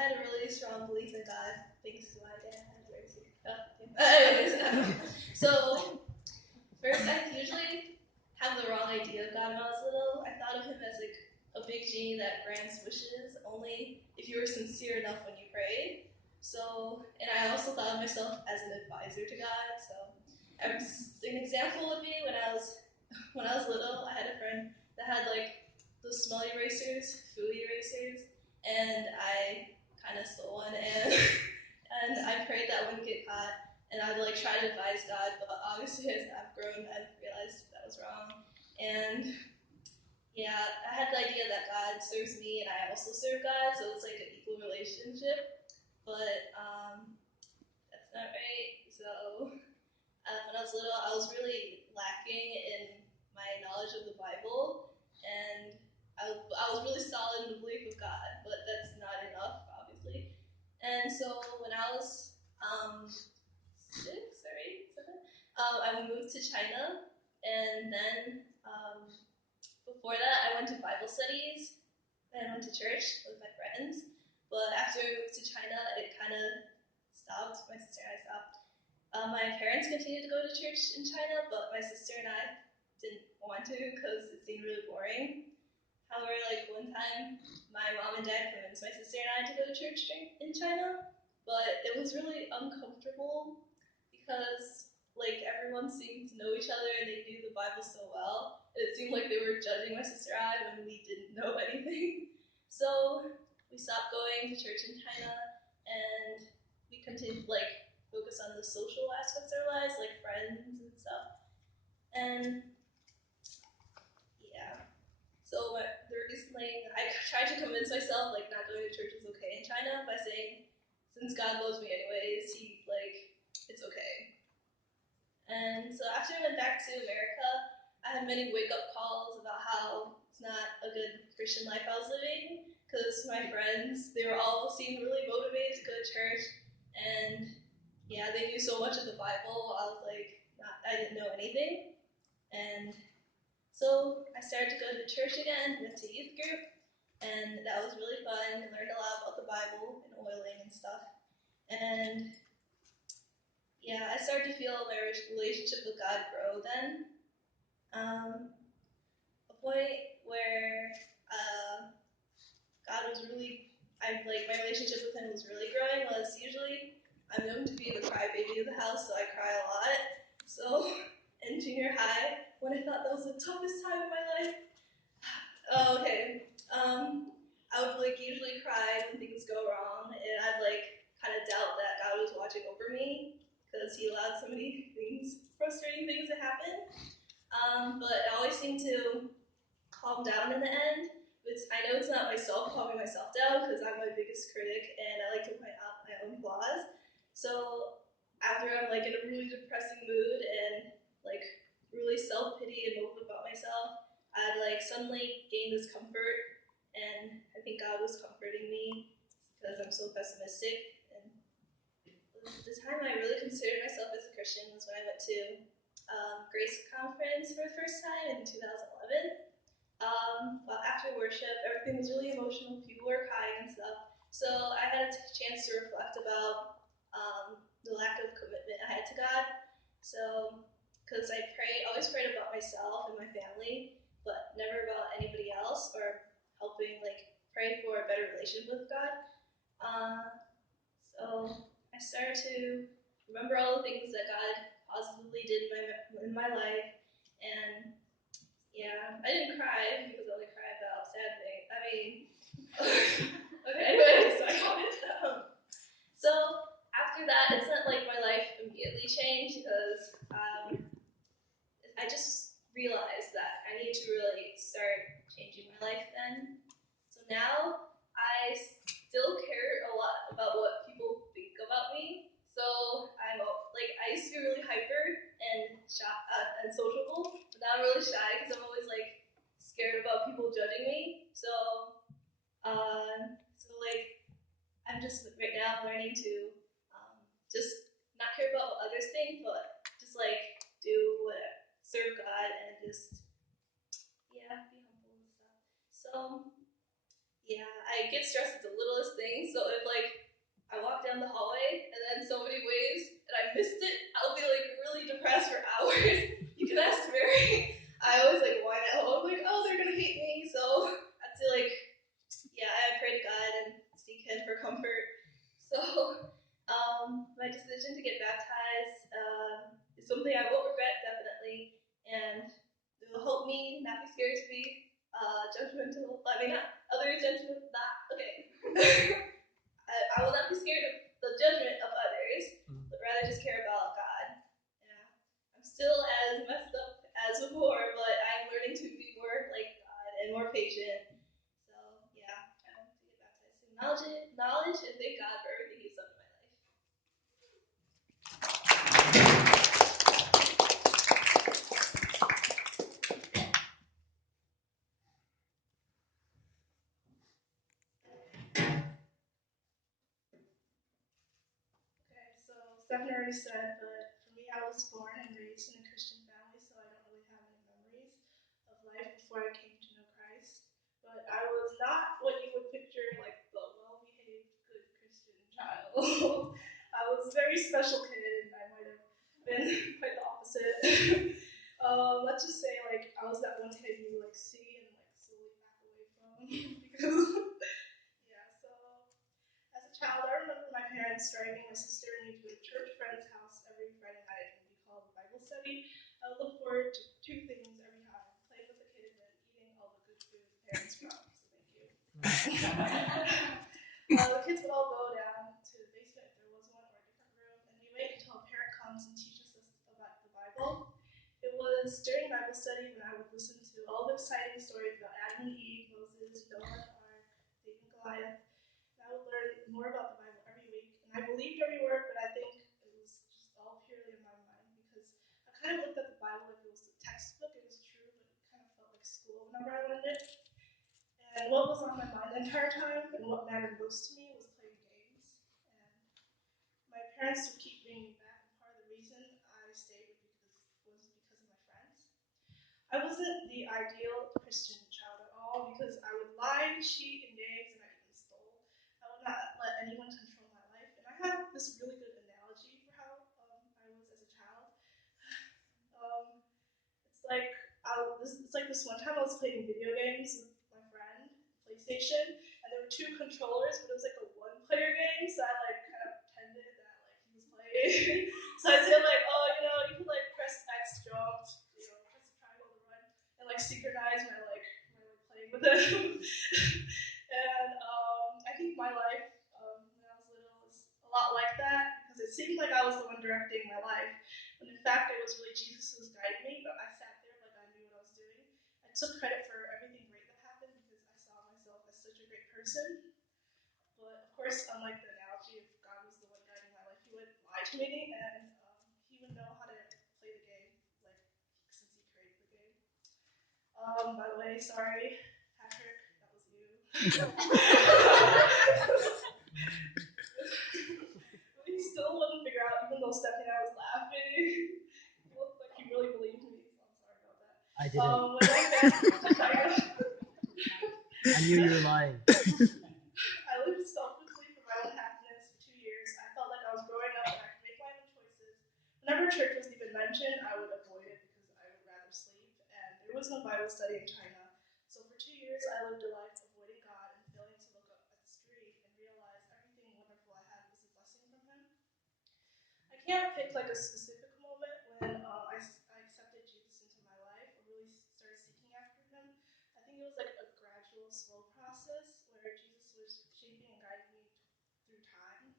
had a really strong belief in God, thanks to my dad. Anyways, so first I usually have the wrong idea of God when I was little. I thought of him as like a big genie that grants wishes only if you were sincere enough when you prayed. So, and I also thought of myself as an advisor to God. So, an example would be when I was little, I had a friend that had like the smell erasers, food erasers, and I kind of stole one, and and I prayed that wouldn't get caught, and I'd like try to advise God, but obviously as I've grown, I've realized that was wrong, and yeah, I had the idea that God serves me and I also serve God, so it's like an equal relationship, but that's not right. So when I was little, I was really lacking in my knowledge of the Bible, and I was really solid in the belief of God, but that's not enough, obviously. And so when I was 6 or 8, 7, I moved to China, and then before that, I went to Bible studies and I went to church with my friends. But after I moved to China, it kind of stopped. My sister and I stopped. My parents continued to go to church in China, but my sister and I didn't want to because it seemed really boring. However, like one time, my mom and dad convinced my sister and I to go to church in China, but it was really uncomfortable because like everyone seemed to know each other and they knew the Bible so well. It seemed like they were judging my sister and I when we didn't know anything. So we stopped going to church in China, and we continued like focus on the social aspects of our lives, like friends and stuff. And yeah, so the recently I tried to convince myself like not going to church is okay in China by saying, since God loves me anyways, it's okay. And so after I went back to America, I had many wake-up calls about how it's not a good Christian life I was living, because my friends, they were all seemed really motivated to go to church, and yeah, they knew so much of the Bible. I was like, I didn't know anything. And so I started to go to church again, went to youth group, and that was really fun. I learned a lot about the Bible and oiling and stuff. And yeah, I started to feel my relationship with God grow then. A point where God was really, my relationship with him was really growing was usually I'm known to be the crybaby of the house, so I cry a lot. So in junior high, when I thought that was the toughest time of my life, I would usually cry when things go wrong, and I'd kind of doubt that God was watching over me because he allowed so many frustrating things to happen. But I always seemed to calm down in the end. I know it's not myself calming myself down because I'm my biggest critic and I like to point out my own flaws. So after I'm in a really depressing mood and really self-pity and mope about myself, I'd suddenly gain this comfort, and I think God was comforting me because I'm so pessimistic. And the time I really considered myself as a Christian was when I went to Grace Conference for the first time in 2011. But after worship, everything was really emotional. People were crying and stuff. So I had a chance to reflect about the lack of commitment I had to God. So, because I always prayed about myself and my family, but never about anybody else or helping pray for a better relationship with God. So I started to remember all the things that God positively did in my life, and yeah, I didn't cry because I only cry about sad things. I mean, okay, anyway, so after that, it's not like my life immediately changed because I just realized that I need to really start changing my life then. So now I still care a lot about what people think about me. So I used to be really hyper and shy and sociable, but now I'm really shy because I'm always scared about people judging me. So I'm just right now learning to just not care about what others think, but just do whatever, serve God, and just be humble and stuff. So yeah, I get stressed at the littlest things. So if like I walk down the hallway and then somebody waves and I missed it, I'll be like really depressed for hours. You can ask Mary. I always like whine at home, like, oh, they're gonna hate me. So I have to like, yeah, I pray to God and seek Him for comfort. So my decision to get baptized is something I won't regret definitely, and it will help me not be scared to be judgmental. I mean, not others judgmental. Not okay. I will not be scared of the judgment of others, but rather just care about God. Yeah. I'm still as messed up as before, but I'm learning to be more like God and more patient. So yeah, I want to get baptized in knowledge, and thank God for everything He's done in my life. Okay, so Stephen already said, but for me, I was born and raised in a Christian family, so I don't really have any memories of life before I came to know Christ. But I was not what you would picture, like the well-behaved, good Christian child. I was a very special kid. I might have been quite the opposite. Let's just say, like, I was that one kid you like see and like slowly back away from because, yeah. So as a child, I remember my parents driving my sister and me to a church friend's house every Friday night, and we called Bible study. I would look forward to two things every time: playing with the kids and eating all the good food parents brought. So thank you. The kids would all go down to the basement if there was one, or a different room, and we wait until a parent comes and teaches us about the Bible. It was during Bible study when I would listen to all the exciting stories about Adam and Eve, Moses, Noah, the Ark, David and Goliath. And I would learn more about the Bible every week. And I believed every word, but I think it was just all purely in my mind because I kind of looked at the Bible like it was a textbook. It was true, but it kind of felt like school whenever I learned it. And what was on my mind the entire time and what mattered most to me was playing games. And my parents would keep bringing me back, and part of the reason I stayed was because of my friends. I wasn't the ideal Christian child at all because I would lie, cheat in games, and I even stole. I would not let anyone control my life. And I have this really good analogy for how I was as a child. It's like it's like this one time I was playing video games with my friend, PlayStation, and there were two controllers, but it was like a one-player game, so I like kind of pretended that like he was playing. So I said like, oh, you could like press X jump, press the triangle to run, and like synchronize my playing with him. And I think my life when I was little was a lot like that because it seemed like I was the one directing my life, when in fact it was really Jesus who was guiding me. But I sat there like I knew what I was doing. I took credit for everything great that happened because I saw myself as such a great person. But of course, unlike the analogy, if God was the one guiding my life, He would lie to me and He would know how to play the game, like since He created the game. By the way, sorry, Patrick, that was you. He still wouldn't figure out, even though Stephanie and I was laughing. He looked like he really believed me, so I'm sorry about that. I didn't. When I got to China, I knew you were lying. I lived selflessly for my own happiness for 2 years. I felt like I was growing up and I could make my own choices. Whenever church was even mentioned, I would avoid it because I would rather sleep, and there was no Bible study in China. So for 2 years, I lived a life avoiding God and failing to look up at the street and realize everything wonderful I had was a blessing from Him. I can't pick like a specific moment when I accepted Jesus into my life or really started seeking after Him. I think it was like a gradual, slow process where Jesus was shaping and guiding me through time.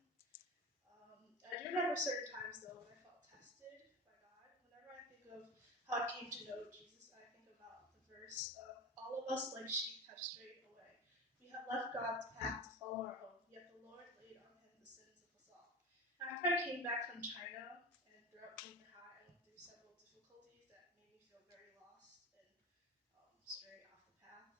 I do remember certain times though when I felt tested by God. Whenever I think of how I came to know Jesus, I think about the verse, all of us like sheep have strayed away. We have left God's path to follow our own, yet the Lord laid on Him the sins of us all. After I came back from China and throughout junior high, I went through several difficulties that made me feel very lost and stray off the path.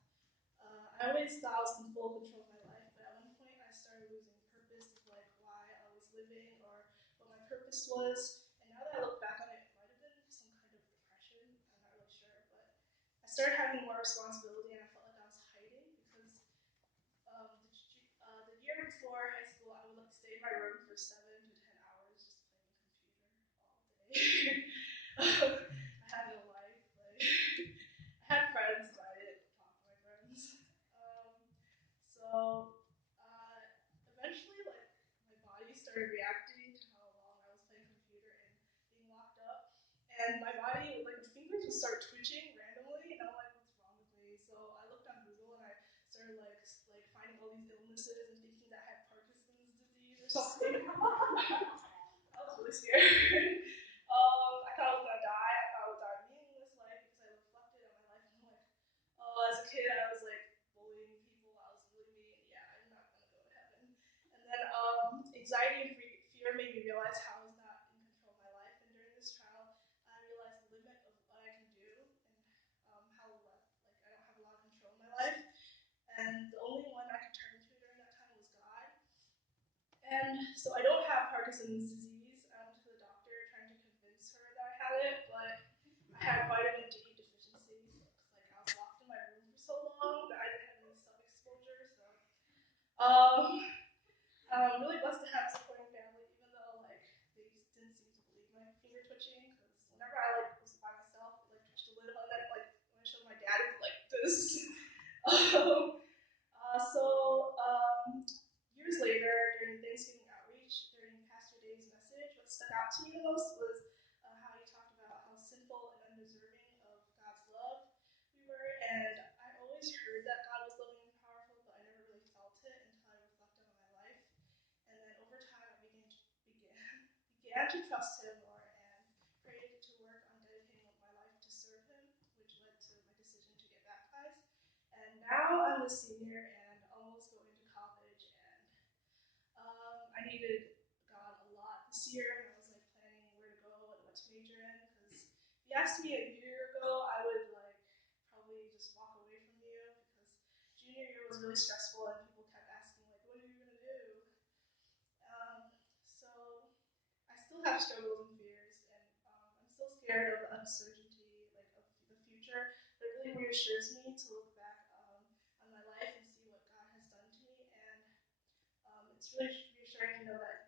I always thought I was in full control of my life, but at one point I started losing purpose of like why I was living or what my purpose was. And now that I look back on it, it might have been some kind of depression. I'm not really sure, but I started having more responsibility and I felt like I was hiding because the before high school, I would like stay in my room for 7 to 10 hours just playing computer all day. I had no life. Like I had friends, but I didn't talk to my friends. So eventually, like my body started reacting to how long I was playing computer and being locked up, and my body, like my fingers would start twitching randomly, and I'm like, what's wrong with me? So I looked on Google and I started like finding all these illnesses and thinking that I had Parkinson's disease or something. I was really scared. I thought I was gonna die. I thought I would die meaningless life because I reflected on my life and I'm like, oh, as a kid I was like bullying people. I was really mean. Yeah, I'm not gonna go to heaven. And then anxiety and fear made me realize how I was not in control of my life. And during this trial, I realized the limit of what I can do and how like I don't have a lot of control in my life. And the only one I could turn to during that time was God. And so I don't have Parkinson's disease. I went to the doctor trying to convince her that I had it, but I had vitamin D deficiency. So it's like I was locked in my room for so long that I didn't have any sun exposure. So I'm really blessed to have a supporting family, even though like they didn't seem to believe my finger twitching. Because whenever I like was by myself, it like twitched a little, and then like when I showed my dad, it was like this. Years later, during Thanksgiving outreach, during Pastor Dave's message, what stuck out to me the most was how he talked about how sinful and undeserving of God's love we were. And I always heard that God was loving and powerful, but I never really felt it until I reflected on my life. And then over time, I began to trust Him more and prayed to work on dedicating my life to serve Him, which led to my decision to get baptized. And now I'm a senior and almost going to college, and I needed God a lot this year, and I was like planning where to go and what to major in. Because if you asked me a year ago, I would like probably just walk away from you because junior year was really stressful, and people kept asking like, "What are you gonna do?" So I still have struggles and fears, and I'm still scared of the uncertainty, like of the future. But it really reassures me to look back on my life and see what God has done to me, and it's really reassuring to know that